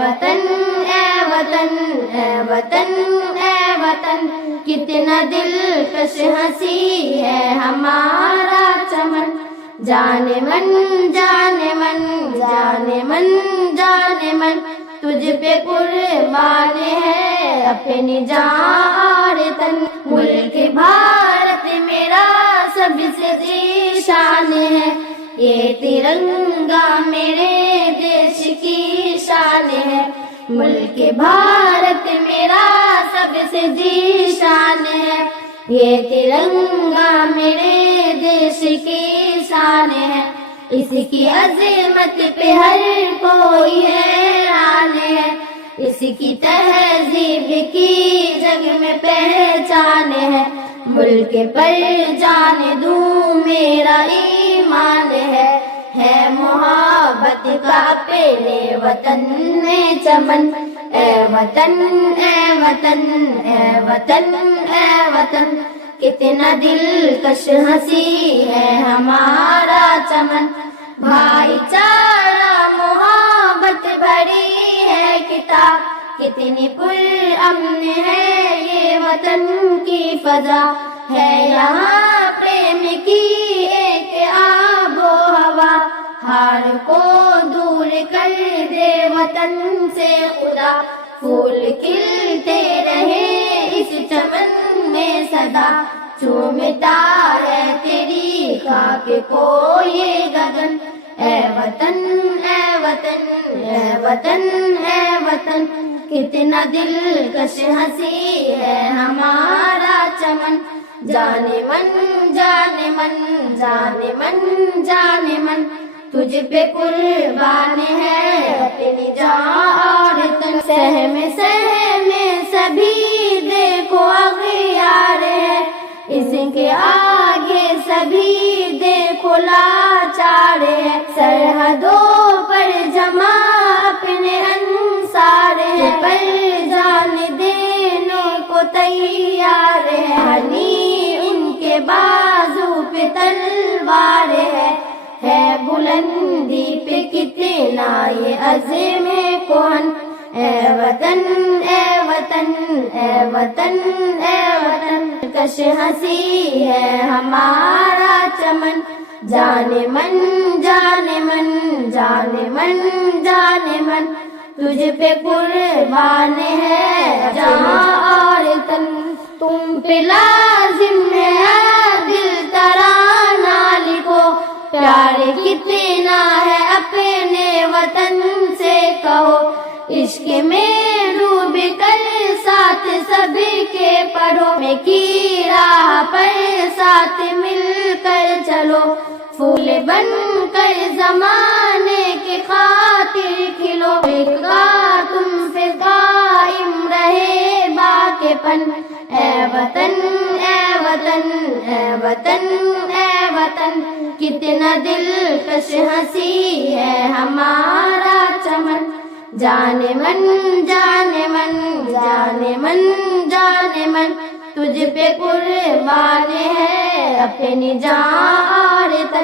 وطن اے وطن اے وطن اے وطن، کتنا دلکش ہنسی ہے ہمارا چمن، جانے من جانے من جانے من جانے من، تجھ پہ قربان ہے اپنی جان اور تن، ملک بھارت میرا سب سے ذیشان ہے، یہ ترنگا میرے دیش کی شان ہے، ملک بھارت میرا سب سے ذیشان ہے، یہ ترنگا میرے دیش کی شان ہے، اس کی عظمت پہ ہر کوئی حیران ہے، اس کی تہذیب کی جگ میں پہچان ہے، ملک پر جان دوں میرا ایمان ہے محبت کا اپنے وطن میں چمن، اے وطن اے وطن اے وطن اے وطن، کتنا دلکش ہنسی ہے ہمارا چمن، بھائی چارہ محبت بھری ہے کتاب، کتنی پرامن ہے یہ وطن کی فضا، ہے یہاں پریم کی ایک آب و ہوا، ہار کو دور کر دے وطن سے خدا، پھول کھلتے رہے اس چمن میں سدا، چومتا ہے تیری خاک کو یہ گگن، اے وطن اے وطن اے وطن اے وطن، کتنا دلکش ہنسی ہے ہمارا چمن، جانے من جانے من جانے من جانے من، تجھ پہ قربان ہے اپنی جان اور تن، سہم سبھی دیکھو اغیار ہے، اس کے آگے سبھی دیکھو لاچار ہے، سرحدوں پر جمع اپنے انصار ہے، پر جان دینے کو تیار ہے، ہنی ان کے بازو پہ تلوار ہے بلندی پہ کتنا یہ عزم کون، اے وطن اے وطن اے وطن اے وطن، کش ہنسی ہے ہمارا چمن، جانے من جانے من جانے من جانے من، تجھ پہ قربان ہے جان اور تن، تم پہ لازم ہے دل ترانہ لکھو، پیار کتنا ہے اپنے وطن سے کہو، عشق میں ڈوب کر ساتھ سب کے پڑھو، میں کی راہ پر ساتھ مل کر چلو، پھول بن کر زمانے کی خاطر کھلو، ایک کا تم پہ قائم رہے باقی پن، اے وطن اے وطن اے وطن اے وطن، کتنا دلکش ہنسی ہے ہمارا چمن، جانے من جانے من جانے من جانے من، تجھ پہ قربان ہے اپنی جان اور تن۔